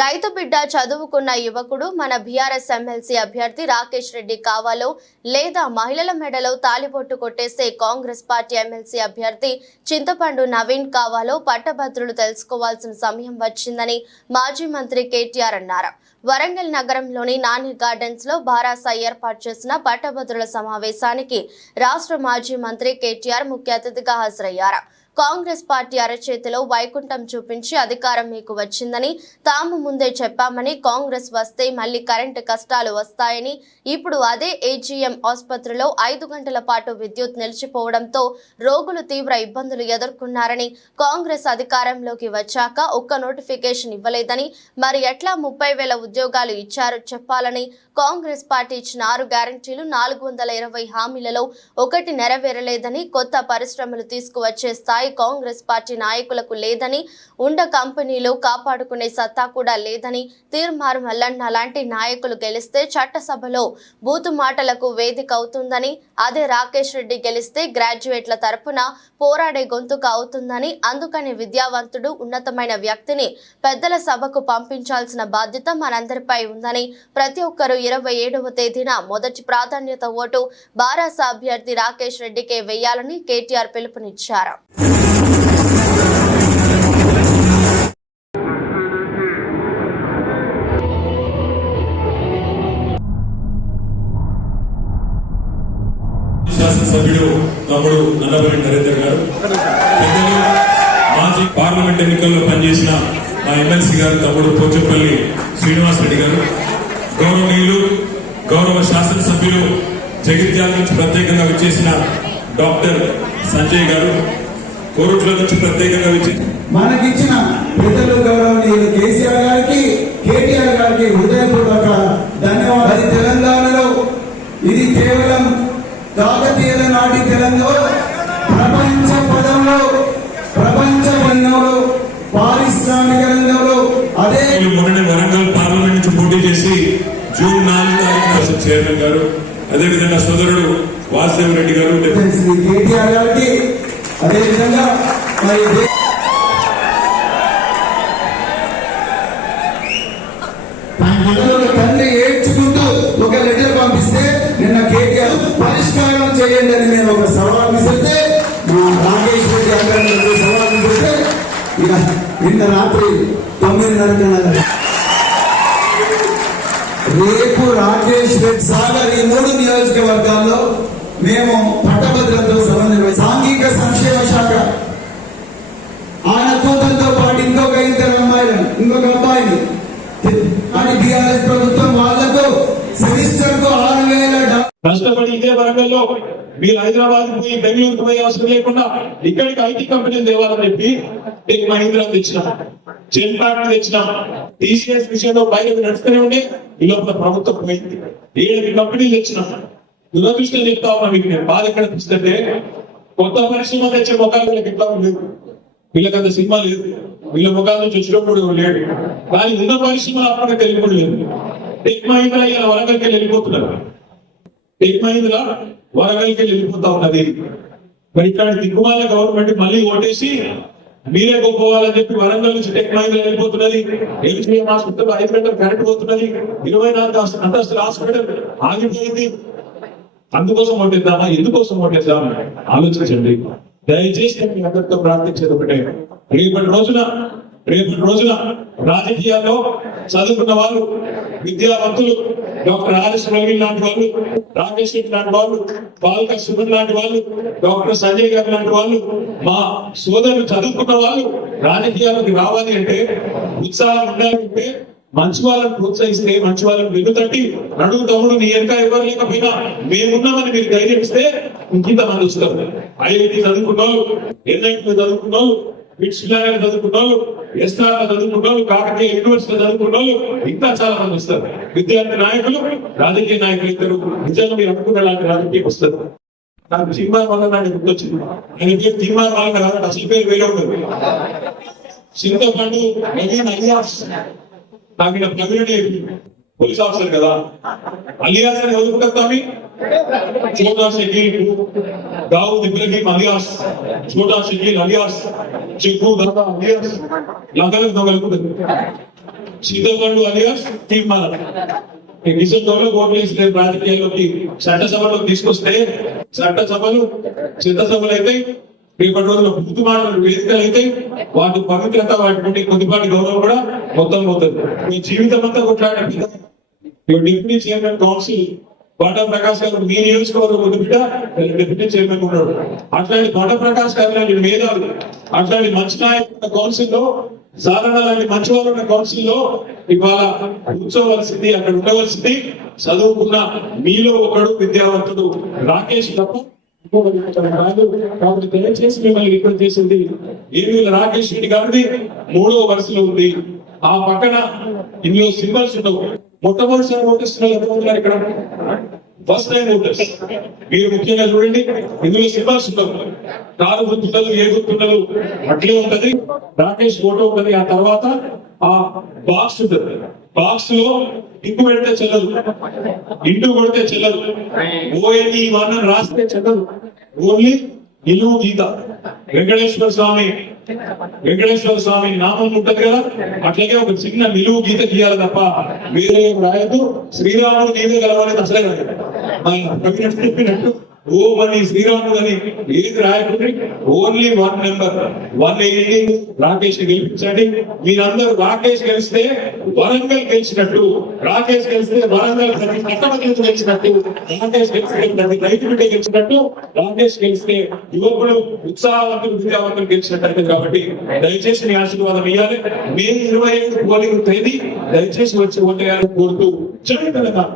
రైతు బిడ్డ చదువుకున్న యువకుడు మన బీఆర్ఎస్ ఎమ్మెల్సీ అభ్యర్థి రాకేష్ రెడ్డి కావాలో లేదా మహిళల మెడలో తాలిబొట్టు కొట్టేసే కాంగ్రెస్ పార్టీ ఎమ్మెల్సీ అభ్యర్థి చింతపండు నవీన్ కావాలో పట్టభద్రులు తెలుసుకోవాల్సిన సమయం వచ్చిందని మాజీ మంత్రి కేటీఆర్ అన్నారు. వరంగల్ నగరంలోని నాని గార్డెన్స్లో బారాసా ఏర్పాటు చేసిన పట్టభద్రుల సమావేశానికి రాష్ట్ర మాజీ మంత్రి కేటీఆర్ ముఖ్య అతిథిగా హాజరయ్యారు. కాంగ్రెస్ పార్టీ అరచేతిలో వైకుంఠం చూపించి అధికారం మీకు వచ్చిందని తాము ముందే చెప్పామని కాంగ్రెస్ వస్తే మళ్ళీ కరెంటు కష్టాలు వస్తాయని ఇప్పుడు అదే ఏజీఎం ఆసుపత్రిలో ఐదు గంటల పాటు విద్యుత్ నిలిచిపోవడంతో రోగులు తీవ్ర ఇబ్బందులు ఎదుర్కొన్నారని కాంగ్రెస్ అధికారంలోకి వచ్చాక ఒక్క నోటిఫికేషన్ ఇవ్వలేదని మరి ఎట్లా ముప్పై వేల ఉద్యోగాలు ఇచ్చారు చెప్పాలని కాంగ్రెస్ పార్టీ ఇచ్చిన ఆరు గ్యారంటీలు నాలుగు వందల ఇరవై హామీలలో ఒకటి నెరవేరలేదని కొత్త పరిశ్రమలు తీసుకువచ్చే స్థాయి కాంగ్రెస్ పార్టీ నాయకులకు లేదని ఉండ కంపెనీలు కాపాడుకునే సత్తా కూడా లేదని తీర్మార్ మల్లన్న లాంటి నాయకులు గెలిస్తే చట్టసభలో బూతు మాటలకు వేదిక అవుతుందని అదే రాకేష్ రెడ్డి గెలిస్తే గ్రాడ్యుయేట్ల తరపున పోరాడే గొంతుక అవుతుందని అందుకని విద్యావంతుడు ఉన్నతమైన వ్యక్తిని పెద్దల సభకు పంపించాల్సిన బాధ్యత మనందరిపై ఉందని ప్రతి ఒక్కరూ ఇరవై ఏడవ తేదీన మొదటి ప్రాధాన్యత ఓటు బారాస అభ్యర్థి రాకేష్ రెడ్డికే వేయాలని కేటీఆర్ పిలుపునిచ్చారు. శాసనసభ్యుడు తమ్ముడు నల్లబల్లి నరేందర్ గారు పెద్దలు మాజీ పార్లమెంట్ ఎన్నికల్లో పనిచేసిన మా ఎమ్మెల్సీ గారు తమ్ముడు పోచంపల్లి శ్రీనివాస్ రెడ్డి గారు. గౌరవనీయులు గౌరవ శాసనసభ్యులు జగిత్యాల నుంచి ప్రత్యేకంగా వచ్చేసిన డాక్టర్ సంజయ్ గారు కోరుట్ల నుంచి ప్రత్యేకంగా విచ్చేసిన మనకిచ్చిన పెద్దలు గౌరవనీయులు కేసీఆర్ గారికి కేటీఆర్ గారికి హృదయపూర్వక ధన్యవాదాలు. తెలంగాణలో ఇది కేవలం కాకతీయుల నాటి తెలంగాణ. ప్రపంచ పదంలో ప్రపంచ రంగంలో పారిశ్రామిక రంగంలో అదే మొన్ననే వరంగల్ పార్లమెంట్ నుంచి పోటీ చేసి జూన్ నాలుగు తారీఖు చైర్మన్ గారు అదేవిధంగా సోదరుడు వాసుదేవ్ రెడ్డి గారు కేటీఆర్ గారికి అదేవిధంగా మరి దే- తండ్రి ఏడ్చుకుంటూ ఒక లెటర్ పంపిస్తే నిన్న కేటీఆర్ పరిష్కారం చేయండి అని నేను ఒక సవాల్ విసిరితే మా రాకేష్ రెడ్డి అక్కడ సవాల్ విసిరితే ఇక నిన్న రాత్రి తొమ్మిదిన్నర రేపు రాకేష్ రెడ్డి సాగర్ ఈ మూడు నియోజకవర్గాల్లో మేము పట్టభద్రతతో సంబంధం కష్టపడి ఇదే వరంగల్లో మీరు హైదరాబాద్ పోయి బెంగళూరుకు పోయి అవసరం లేకుండా ఇక్కడికి ఐటీ కంపెనీలు తేవాలని చెప్పి మీకు మహీంద్రా తెచ్చినాం. జెన్పాక్ తెచ్చినాం. టీసీఎస్ విషయంలో బయట నడుస్తూనే ఉండే ఈ లోపల ప్రభుత్వం పోయింది. ఏడు కంపెనీలు తెచ్చినాం. దురదృష్టం చెప్తా ఉన్నా మీకు నేను. బాధ ఎక్కడ అనిపిస్తుంటే కొత్త పరిశ్రమ తెచ్చే ముఖాలు వీళ్ళకి ఎట్లా ఉండేది వీళ్ళకి అంత సినిమా లేదు. వీళ్ళ ముఖాల నుంచి వచ్చినప్పుడు లేడు. కానీ ఉన్న పరిశ్రమ అప్పటికి వెళ్ళిపోలేదు టెక్ మహీంద్రా ఇలా వరంగల్కి వెళ్ళిపోతున్నారు. టెక్ మహీంద్రా వరంగల్కి వెళ్ళిపోతా ఉన్నది. మరి ఇక్కడ దిక్కుమాల గవర్నమెంట్ మళ్ళీ ఓటేసి మీరే గొప్పవాలని చెప్పి వరంగల్ నుంచి టెక్ వెళ్ళిపోతున్నది. ఎల్జీఎం హాస్పిటల్ ఐదు గంటలు కరెంట్ పోతున్నది. ఇరవై నాలుగు అంతస్తుల హాస్పిటల్ ఆగిపోయింది. అందుకోసం ఓటేద్దామా? ఎందుకోసం ఓటేద్దామా? ఆలోచించండి. దయచేసి నేను మీ అందరితో ప్రార్థించేది ఒకటే. రేపటి రోజున రేపటి రోజున రాజకీయాల్లో చదువుకున్న వాళ్ళు విద్యావంతులు డాక్టర్ ఆర్ఎస్ ప్రవీణ్ లాంటి వాళ్ళు రాకేష్ రెడ్డి లాంటి వాళ్ళు బాలక సుమన్ లాంటి వాళ్ళు డాక్టర్ సంజయ్ గారు లాంటి వాళ్ళు మా సోదరులు చదువుకున్న వాళ్ళు రాజకీయాలకు రావాలి అంటే ఉత్సాహం ఉండాలంటే మంచి వాళ్ళని ప్రోత్సహిస్తే మంచి వాళ్ళని వెనుతట్టి నడువు తమ్ముడు నీ వెనక ఎవరు లేకపోయినా మేమున్నామని మీరు ధైర్యం ఇస్తే ఇంకింత మంది వస్తారు. ఐఐటి చదువుకున్నావు ఎన్ఐటి చదువుకున్నావు బిట్స్ చదువుకున్నావు ఎస్ఆర్ చదువుకున్నావు కాకతీయ యూనివర్సిటీ చదువుకున్నావు ఇంకా చాలా మంది వస్తారు. విద్యార్థి నాయకులు రాజకీయ నాయకులు ఇద్దరు. నిజంగా మీరు అనుకున్న లాంటి రాజకీయం వస్తారు నాకు సినిమా వల్ల నాకు గుర్తొచ్చింది ఆయన పేరు సినిమా వల్ల కాదు అసలు పేరు వేరే ఉండదు చింతపండు నవీన్ అలియాస్. నాకు ఈయన కమ్యూనిటీ పోలీస్ ఆఫీసర్ కదా. అలియాస్ అని ఎవరు छोटा शकील दाऊद इब्राहिम अलियास छोटा शकील अलियास चिकू दादा अलियास अलग अलग दंगल చింతపండు అలియాస్ తీర్మానం ఈ కిషోర్లో ఓట్లు వేసిన రాజకీయాల్లోకి చట్టసభలోకి తీసుకొస్తే చట్టసభలు చిత్తసభలు అయితే రేపటి రోజుల్లో బుద్ధి మాటలు వేదికలు అయితే వాటి పవిత్రత వాటి నుండి కొద్దిపాటి గౌరవం కూడా మొత్తం పోతుంది మీ జీవితం అంతా కొట్లాడే deputy chairman council Banda Prakash garu మీ నియోజకవర్గం ఒక బిడ్డ డిప్యూటీ చైర్మన్ ఉన్నాడు. అట్లాంటి బాటా ప్రకాష్ గారు లాంటి మేధావులు అట్లాంటి మంచి నాయకుల కౌన్సిల్లో సాధారణ లాంటి మంచి వాళ్ళు ఉన్న కౌన్సిల్లో ఇవాళ కూర్చోవలసింది అక్కడ ఉండవలసింది చదువుకున్న మీలో ఒకడు విద్యావంతుడు రాకేష్ తప్ప కాబట్టి దయచేసి మిమ్మల్ని రిక్వెస్ట్ చేసింది ఏమి రాకేష్ రెడ్డి గారిది మూడో వరుసలో ఉంది. ఆ పక్కన ఇందులో సింబల్స్ ఉండవు. మొట్టమొదటిసారి ఓటిస్తున్నారు ఎంతమంది ఇక్కడ? ఫస్ట్ నైన్ ఓటర్స్ మీరు ముఖ్యంగా చూడండి ఇందులో సింబల్స్ ఉండవు కారు గుర్తుండదు ఏ గుర్తుండదు అట్లే ఉంటది. రాకేష్ ఫోటో ఉంటది. ఆ తర్వాత ఆ బాక్స్ ఉంటుంది. బాక్స్లో ఇంకు పెడితే చెల్లదు. ఇంటూ కొడితే చెల్లదు. ఓఎన్ఈ వన్ రాస్తే చెల్లదు. ఓన్లీ నిలువు గీత. వెంకటేశ్వర స్వామి వెంకటేశ్వర స్వామి నామం ఉంటది కదా? అట్లాగే ఒక చిన్న నిలువు గీత గీయాలి తప్ప వేరే రాయద్దు. శ్రీరాముడు నీవే గలవనేది అసలే కదా ఓం అని శ్రీరాముడు అని ఏది రాయకండి? Only one number one eighty Rakesh గెలిపించండి. మీరందరూ రాకేష్ గెలిస్తే వరంగల్ గెలిచినట్టు. రాకేష్ గెలిస్తే వరంగల్ ప్రతి పట్టణం గెలిచినట్టు. రాకేష్ గెలిస్తే ప్రతి రైతు బిడ్డ గెలిచినట్టు. రాకేష్ గెలిస్తే యువకులు ఉత్సాహవంతులు విద్యావంతులు గెలిచినట్టు కాబట్టి దయచేసి మీ ఆశీర్వాదం ఇవ్వాలి. మే ఇరవై ఐదు పోలింగ్ తేదీ. దయచేసి వచ్చి ఓటేయాలని కోరుతూ జై తెలంగాణ.